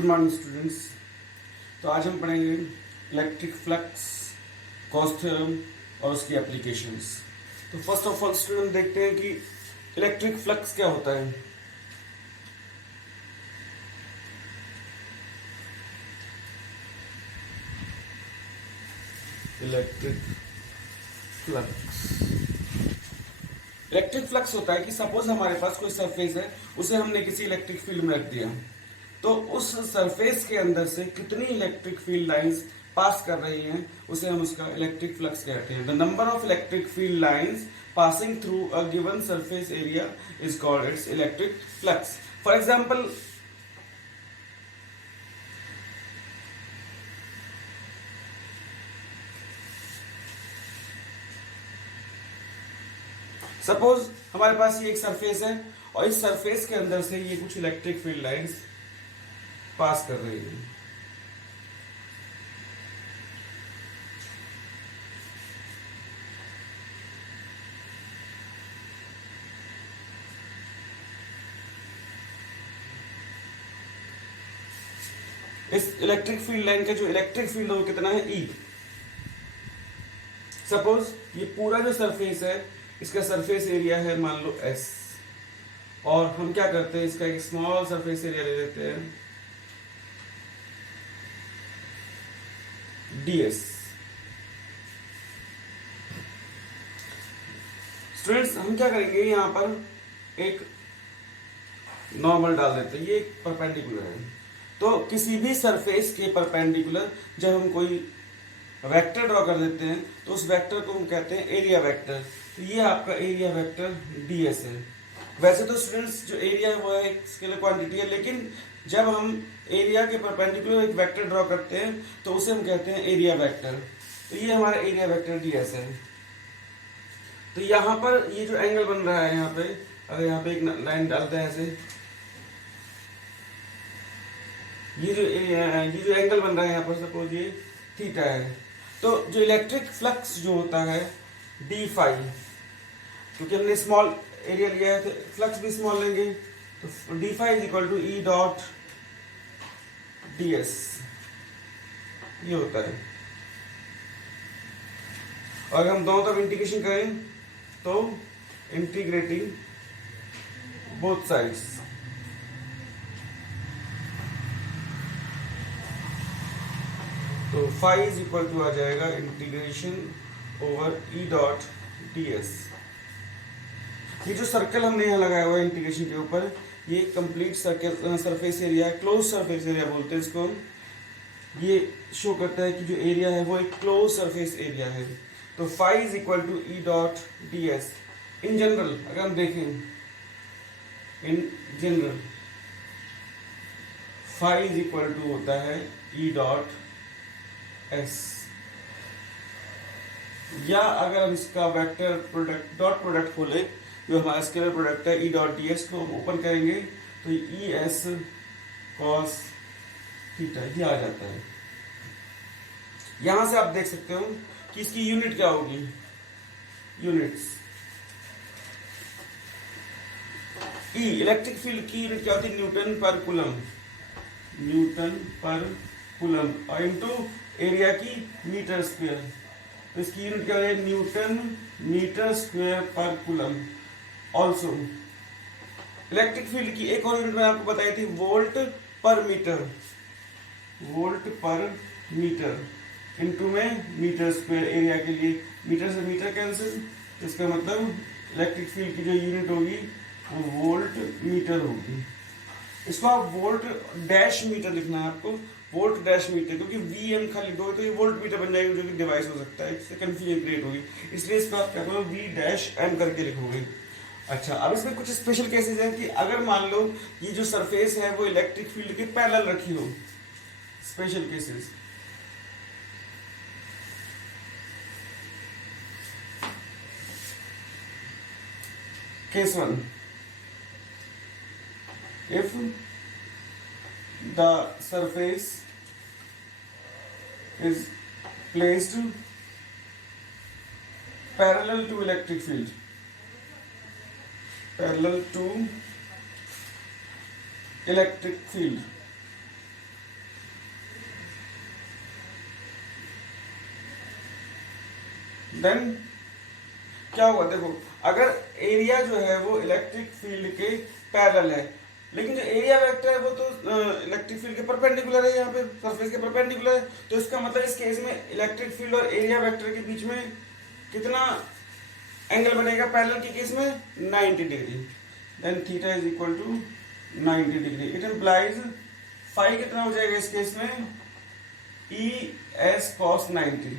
Good morning students. तो आज हम पढ़ेंगे इलेक्ट्रिक फ्लक्स, गॉस थ्योरम और उसकी एप्लीकेशंस। तो फर्स्ट ऑफ ऑल स्टूडेंट देखते हैं कि इलेक्ट्रिक फ्लक्स क्या होता है। इलेक्ट्रिक फ्लक्स, इलेक्ट्रिक फ्लक्स होता है कि सपोज हमारे पास कोई सरफेस है, उसे हमने किसी इलेक्ट्रिक फील्ड में रख दिया, तो उस सरफेस के अंदर से कितनी इलेक्ट्रिक फील्ड लाइंस पास कर रही हैं, उसे हम उसका इलेक्ट्रिक फ्लक्स कहते हैं। The number of electric field lines passing through a given surface area is called its electric flux. For example, suppose हमारे पास ये एक सरफेस है और इस सरफेस के अंदर से ये कुछ इलेक्ट्रिक फील्ड लाइंस पास कर रही है। इस इलेक्ट्रिक फील्ड लाइन का जो इलेक्ट्रिक फील्ड है वो कितना है, ई। सपोज ये पूरा जो सरफेस है, इसका सरफेस एरिया है मान लो एस, और हम क्या करते हैं, इसका एक स्मॉल सरफेस एरिया ले लेते हैं ds। स्टूडेंट्स हम क्या करेंगे, यहां पर एक नॉर्मल डाल देते हैं, ये एक परपेंडिकुलर है। तो किसी भी सरफेस के परपेंडिकुलर जब हम कोई वेक्टर ड्रॉ कर देते हैं तो उस वेक्टर को हम कहते हैं एरिया वेक्टर। तो ये आपका एरिया वेक्टर ds है। वैसे तो स्टूडेंट्स जो एरिया है वो एक स्केलर क्वांटिटी है, लेकिन जब हम एरिया के परपेंडिकुलर एक वेक्टर ड्रॉ करते हैं तो उसे हम कहते हैं एरिया वेक्टर। तो ये हमारा एरिया वेक्टर ds है। तो यहाँ पर ये जो एंगल बन रहा है, यहाँ पे अगर यहाँ पे एक लाइन डालते हैं ऐसे, ये जो एंगल बन रहा है यहाँ पर, सपोज ये थीटा है। तो जो इलेक्ट्रिक फ्लक्स जो होता है डी फाई, क्योंकि हमने स्मॉल एरिया लिया है तो फ्लक्स भी स्मॉल लेंगे, तो d phi is equal to E dot d S, ये होता है। और अगर हम दोनों तरफ इंटीग्रेशन करें तो इंटीग्रेटिंग बोथ साइड्स, तो फाई इज इक्वल टू आ जाएगा इंटीग्रेशन ओवर ई डॉट डी एस। ये जो सर्कल हमने यहाँ लगाया हुआ है इंटीग्रेशन के ऊपर, ये कंप्लीट सर्कल सरफेस एरिया है, क्लोज सरफेस एरिया बोलते हैं इसको। ये शो करता है कि जो एरिया है वो एक क्लोज सरफेस एरिया है। तो phi is equal to E dot d S. In general अगर हम देखें, in general phi is equal to होता है ई डॉट एस, या अगर हम इसका वेक्टर प्रोडक्ट डॉट प्रोडक्ट खोले, जो हमारा स्केलर प्रोडक्ट है ई डॉट डी एस को हम ओपन करेंगे तो ई एस कॉस थीटा ये आ जाता है। यहां से आप देख सकते हो कि इसकी यूनिट क्या होगी, यूनिट्स ई। इलेक्ट्रिक फील्ड की यूनिट क्या होती है, न्यूटन पर कूलम, न्यूटन पर कूलम, और इनटू एरिया की मीटर स्क्वायर। तो इसकी यूनिट क्या है, न्यूटन मीटर स्क्वायर पर कूलम। ऑल्सो इलेक्ट्रिक फील्ड की एक और यूनिट मैंने आपको बताई थी, वोल्ट पर मीटर, वोल्ट पर मीटर इनटू में मीटर स्क्वायर एरिया के लिए। मीटर से मीटर कैंसिल, इसका मतलब इलेक्ट्रिक फील्ड की जो यूनिट होगी वो वोल्ट मीटर होगी। इसको आप वोल्ट डैश मीटर लिखना है आपको, वोल्ट डैश मीटर, क्योंकि वीएम खाली लिखोगे तो ये वोल्ट मीटर बन जाएगी, जो कि डिवाइस हो सकता है, इससे कंफ्यूजन क्रिएट होगी। इसलिए इसको आप क्या करो, वी डैश एम करके लिखोगे। अच्छा, अब इसमें कुछ स्पेशल केसेस हैं कि अगर मान लो ये जो सरफेस है वो इलेक्ट्रिक फील्ड के पैरेलल रखी हो, special cases. Case one, if the surface is placed parallel to electric field, parallel to electric field, then क्या होगा, देखो अगर एरिया जो है वो इलेक्ट्रिक फील्ड के पैरेलल है, लेकिन जो एरिया वेक्टर है वो तो इलेक्ट्रिक फील्ड के परपेंडिकुलर है, यहाँ पे सरफेस के परपेंडिकुलर है, तो इसका मतलब इस केस में इलेक्ट्रिक फील्ड और एरिया वेक्टर के बीच में कितना एंगल बनेगा पैरेलल के केस में 90 degree. Then theta is equal to 90 degree. It implies phi कितना हो जाएगा इस केस में, ई एस कॉस 90,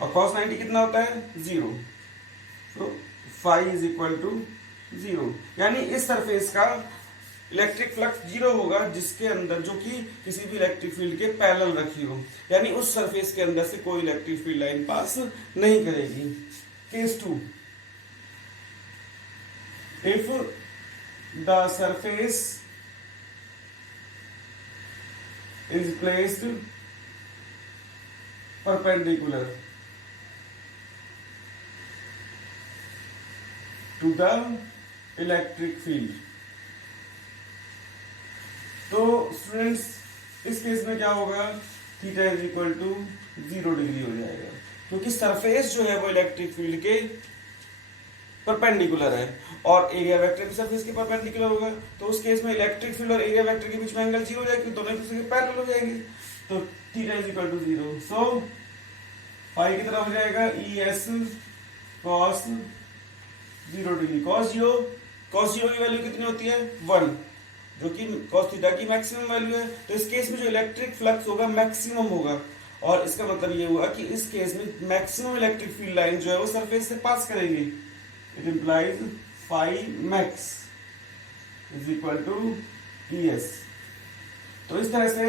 और cos 90 कितना होता है 0, तो फाई इज इक्वल टू 0, यानी इस सरफेस का इलेक्ट्रिक फ्लक्स 0 होगा जिसके अंदर, जो कि किसी भी इलेक्ट्रिक फील्ड के पैरेलल रखी हो, यानी उस सरफेस के अंदर से कोई इलेक्ट्रिक फील्ड लाइन पास नहीं करेगी। Case 2, if the surface is placed perpendicular to the electric field, तो स्टूडेंट्स इस केस में क्या होगा, theta is equal to 0 degree हो जाएगा, क्योंकि सरफेस जो है वो इलेक्ट्रिक फील्ड के परपेंडिकुलर है और एरिया वेक्टर भी सरफेस के परपेंडिकुलर होगा, तो उस केस में इलेक्ट्रिक फील्ड और एरिया वेक्टर के बीच में एंगल 0 हो जाएगा, दोनों एक दूसरे के पैरेलल हो जाएंगे, तो theta is equal to 0, so phi की तरह हो जाएगा E S cos 0 degree. Cos 0 की वैल्यू कितनी होती है 1, जो कि कॉस थीटा की मैक्सिमम वैल्यू है, तो इस केस में जो इलेक्ट्रिक फ्लक्स होगा मैक्सिमम होगा, और इसका मतलब ये हुआ कि इस केस में मैक्सिमम इलेक्ट्रिक फील्ड लाइन जो है वो सरफेस से पास करेगी। It implies phi max is equal to ES। तो इस तरह से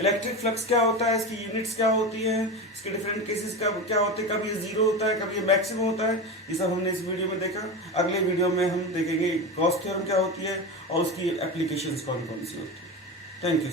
इलेक्ट्रिक फ्लक्स क्या होता है, इसकी यूनिट्स क्या होती है, इसके डिफरेंट केसेस का क्या होते हैं, कभी ये 0 होता है, कभी ये मैक्सिमम होता है, ये सब हमने इस वीडियो में देखा। अगले वीडियो में हम देखेंगे गॉस थ्योरम क्या होती है और उसकी एप्लीकेशंस कौन कौन सी होती है। Thank you.